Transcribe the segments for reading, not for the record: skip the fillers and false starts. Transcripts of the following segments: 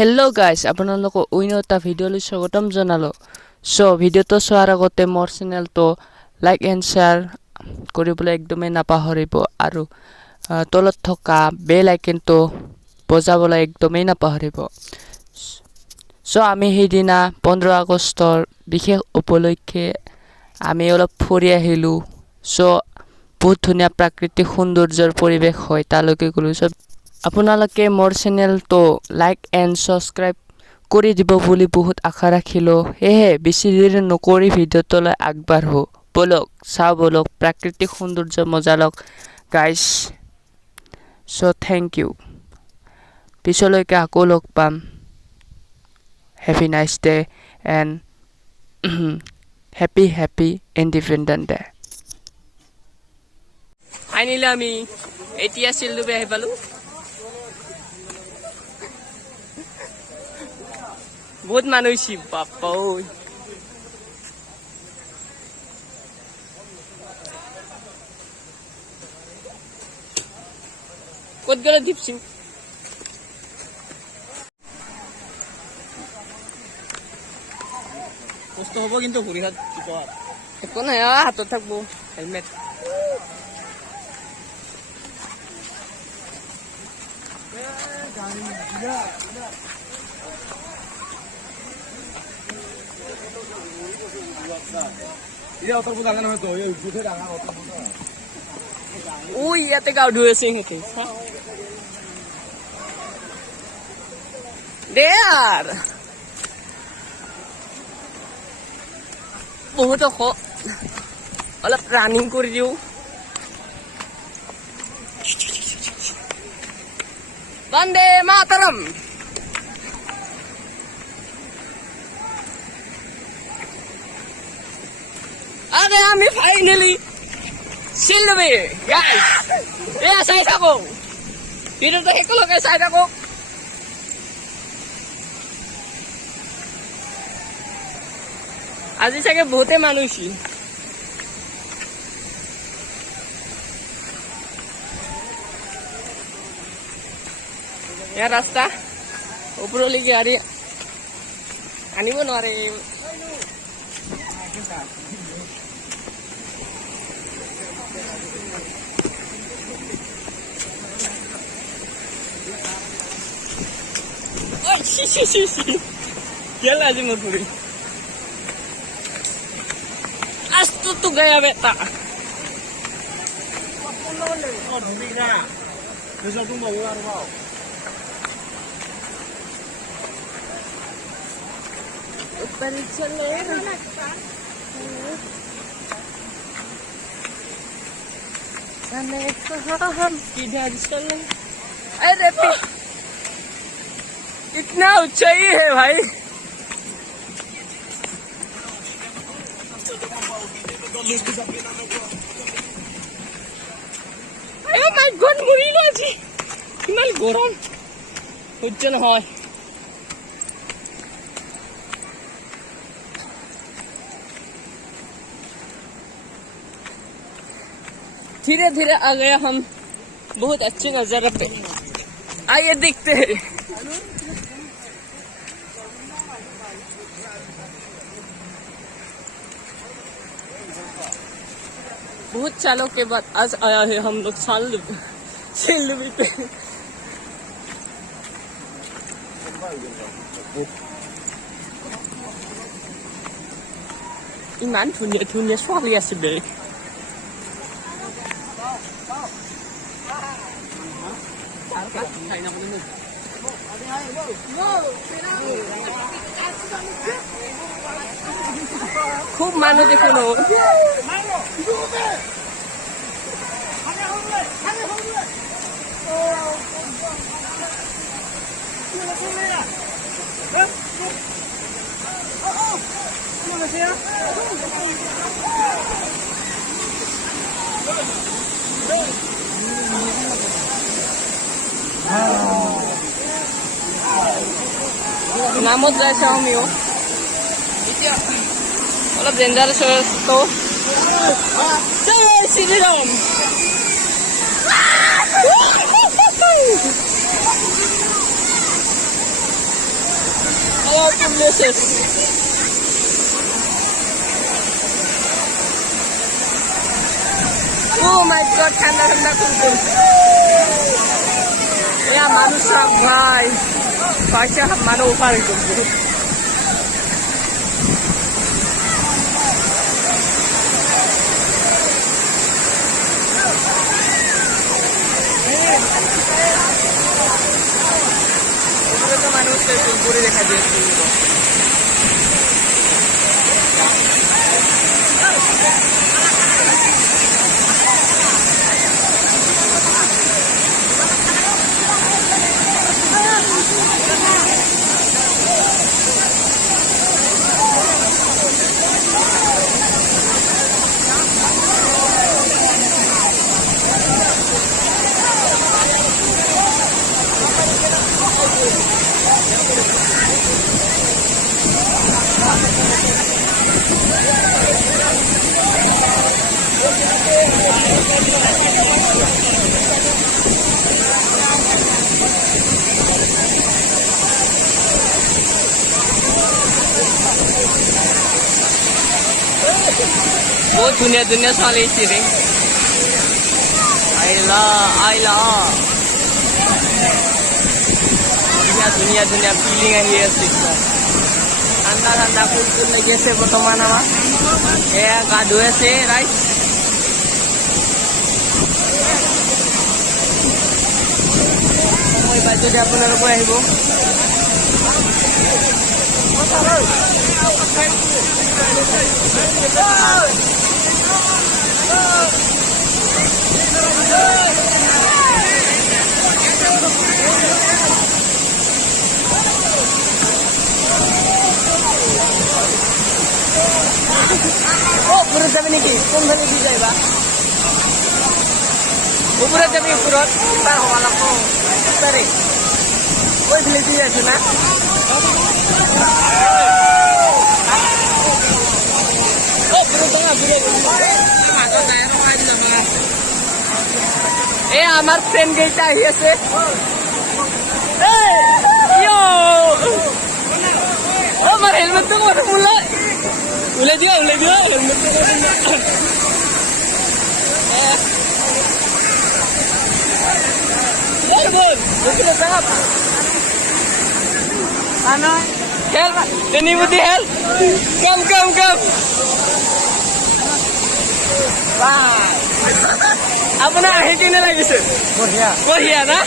Hello' guys, আপোনালোকক অন্য এটা ভিডিঅ'লৈ স্বাগতম জনালোঁ। ভিডিঅ'টো চোৱাৰ আগতে মোৰ চেনেলটো লাইক এণ্ড শ্বেয়াৰ কৰিবলৈ একদমেই নাপাহৰিব আৰু তলত থকা বেল আইকনটো বজাবলৈ একদমেই নাপাহৰিব। আমি সেইদিনা 15 আগষ্টৰ বিশেষ উপলক্ষে আমি অলপ ফুৰি আহিলোঁ। বহুত ধুনীয়া প্ৰাকৃতিক সৌন্দৰ্যৰ পৰিৱেশ হয়, তালৈকে গ'লোঁ। আপোনালোকে মোৰ চেনেলটো লাইক এণ্ড ছাবস্ক্ৰাইব কৰি দিব বুলি বহুত আশা ৰাখিলোঁ। সেয়েহে বেছি দেৰি নকৰি ভিডিঅ'টোলৈ আগবাঢ়ো। ব'লক প্ৰাকৃতিক সৌন্দৰ্য মজা লওক গাইজ। Thank you. পিছলৈকে আকৌ লগ পাম। Have a nice day and happy independent day. Finally আমি এতিয়া চিলডুবি আহি পালোঁ। বহুত মানুহ হৈছে বাপ্পা ঐ। ক'ত গ'লে দীপ সিং? কষ্ট হ'ব কিন্তু ভৰি হাত একো নাই, হাতত থাকবো হেলমেট। ইয়াতে গাঁও ধুই আছে সিহঁতে দে আর বহুত অলপ ৰানিং কৰি দিওঁ। বন্দে মাতৰম। আরে আমি ফাইনালি চিলডুবি গাইস। চাই থাকো ভিডিওটো একেলগে চাই থাকো। আজি চাগে বহুতে মানুহ হৈছে। ইয়াৰ ৰাস্তা ওপৰলৈকে আনিব নোৱাৰে। Gila aja mau beli. Astu tuh gaya beta. ऊपर चले हम किधर चले? अरे इतना ऊंचाई है भाई। Oh my God, মৰিলো আজি। ইমান গৰম সহ্য নহয়। धीरे धीरे आ गया हम बहुत अच्छी नजारा पे। आइए देखते हैं। बहुत सालों के बाद आज आया है हम लोग सिलडुबी पे। ইমান ধুনীয়া ধুনীয়া ছোৱালী আছে বে। খুব মানুহ দেখোন। নামত যাইছে আমিও এতিয়া অলপ ডেঞ্জাৰাছ তো শ্ৰীৰাম। Oh my god, ঠান্ডা ঠান্ডা কুলকুল। এয়া মানুষ সব ভাই পয়সা মানে ওপারে করছে। মানুষ করে দেখা দিয়েছে। बहुत दुनिया दुनिया साले इसी रे आइला आइला दुनिया दुनिया फीलिंग है ये सिस्टम ठंडा ठंडा कुल लगे से बर्तमान ए गाधुए से राइट সময় পাই যদি আপোনালোকে আহিব উপরে যাবে নাকি কোন ভাবে দিয়ে যাইবা উপরে যাবে উপরে তার হওয়া লাগবো তারে ওই ফেলে দিয়ে আছে না এ আমার ফ্রেন্ড গেইটা আহিছে আমার হেলমেট তো কথা বললে উলে দিও হেলমেট anybody help come আপোনাৰ আহি কেনে লাগিছে বঢ়িয়া না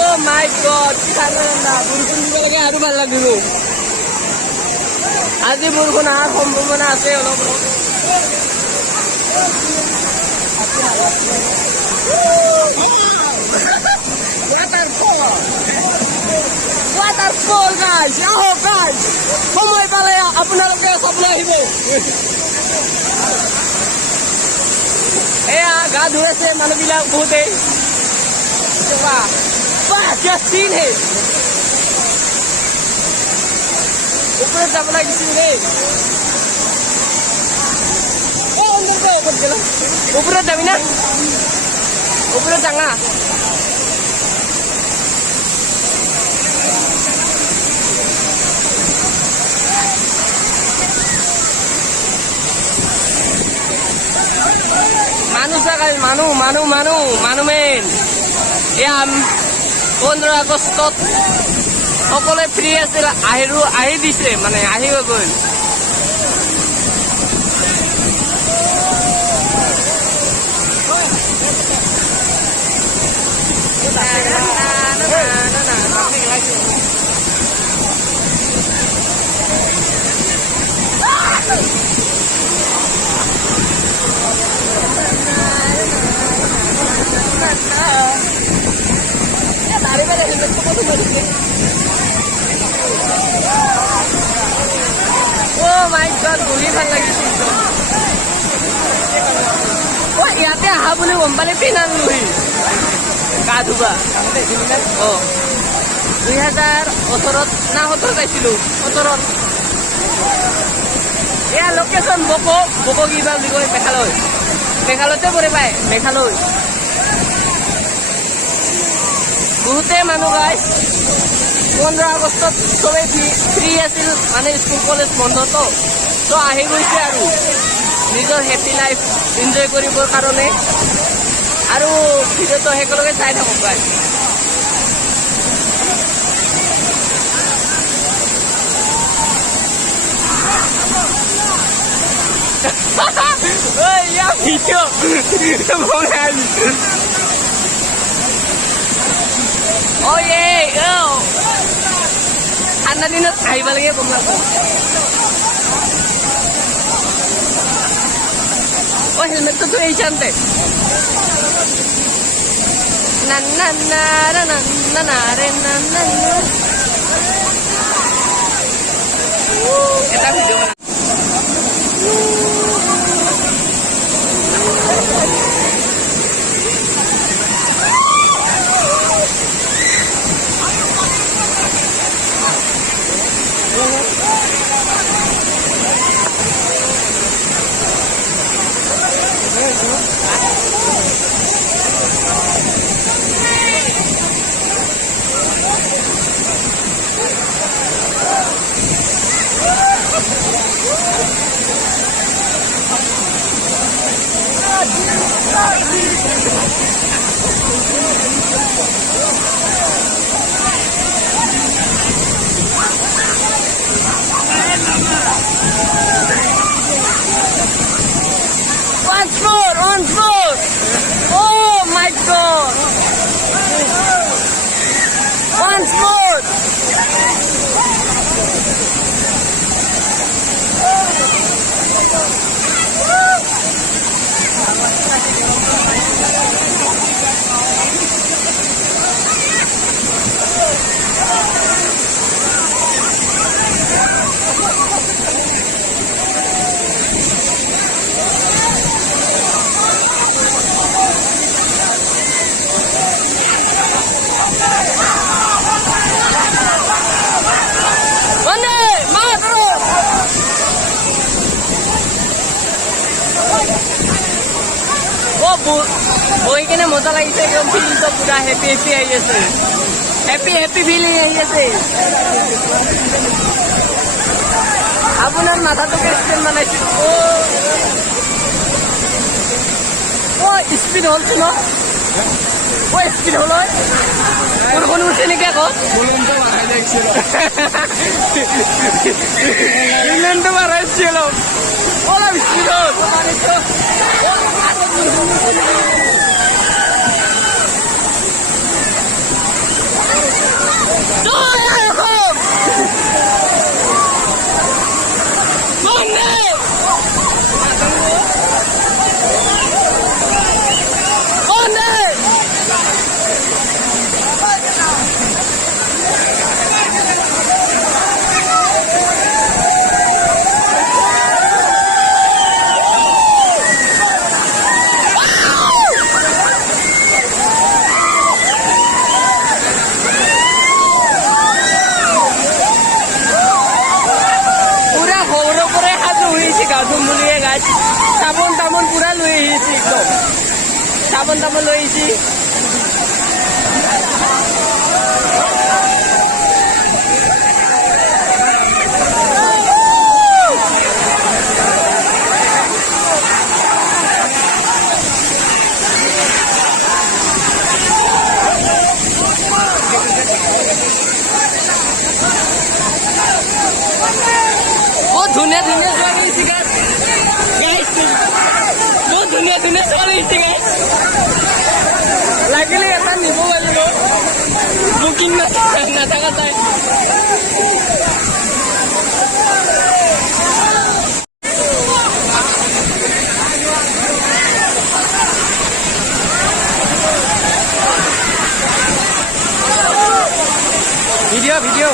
Oh my god, বৰষুণ দিব লাগে আৰু ভাল লাগিব আজি বৰষুণ অহাৰ সম্ভাৱনা আছে অলপ waterfall guys আহক guys সময় পালে আপোনালোকে চাবলৈ আহিব এয়া গা ধুই আছে মানুহবিলাক বহুতেই just seen it উপরে যাব লাগিছিল রে উপরে যাবি না উপরে যাঙা মানুষ জায়গায় মানুহ মেন এয়া 15 আগষ্টত সকলোৱে ফ্ৰী আছিল আহি দিছে মানে আহিব গৈ Oh my god, বহি ভাল লাগিছে ইয়াতে আহা বুলি গম পালে পেনান লৈ গা ধুবা 2018 না 17 পাইছিলো 17 এয়া লোকেশ্যন বকো কিবা বুলি কয় মেঘালয় মেঘালয়তে পৰে পায় মেঘালয় বহুতে মানুহ গায় 15 আগষ্টত চবেই ফ্ৰী আছিল মানে স্কুল কলেজ বন্ধতো তো আহি গৈছে আৰু নিজৰ হেপী লাইফ এনজয় কৰিবৰ কাৰণে আৰু ভিডিঅ'টো একেলগে চাই থাকক guys ya video bongan oh yeah oh anda dinat ahi balage bomla ko oh helmet to ei chante na na na na na na na re na na eta video Once more! Oh my God! Once more! বই কিনে মজা লাগিছে একদম ফিলটো পুরা happy happy আহি আছে happy happy feeling আহি আছে আপোনাৰ মাথাটোকে স্পেন বনাইছে ও স্পিড হলছে ন ও স্পিড হল বৰষুণ উঠছে নেকি আকৌ ইংলেণ্ডটো বাঢ়াইছিল অলপ স্পিড হল সাবন তামন পুরা লৈ আহিছে একদম সাবন তামন লৈ আহিছে বহুত ধুনীয়া ধুনীয়া ধুনীয়া চলি লাগিলে এটা নিব লাগিব বুকিং নাথাকা যায় ভিডিও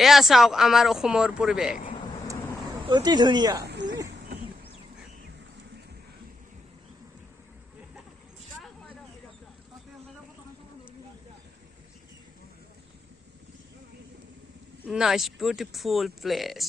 এয়া চাওক আমাৰ অসমৰ পৰিৱেশ অতি ধুনীয়া nice beautiful place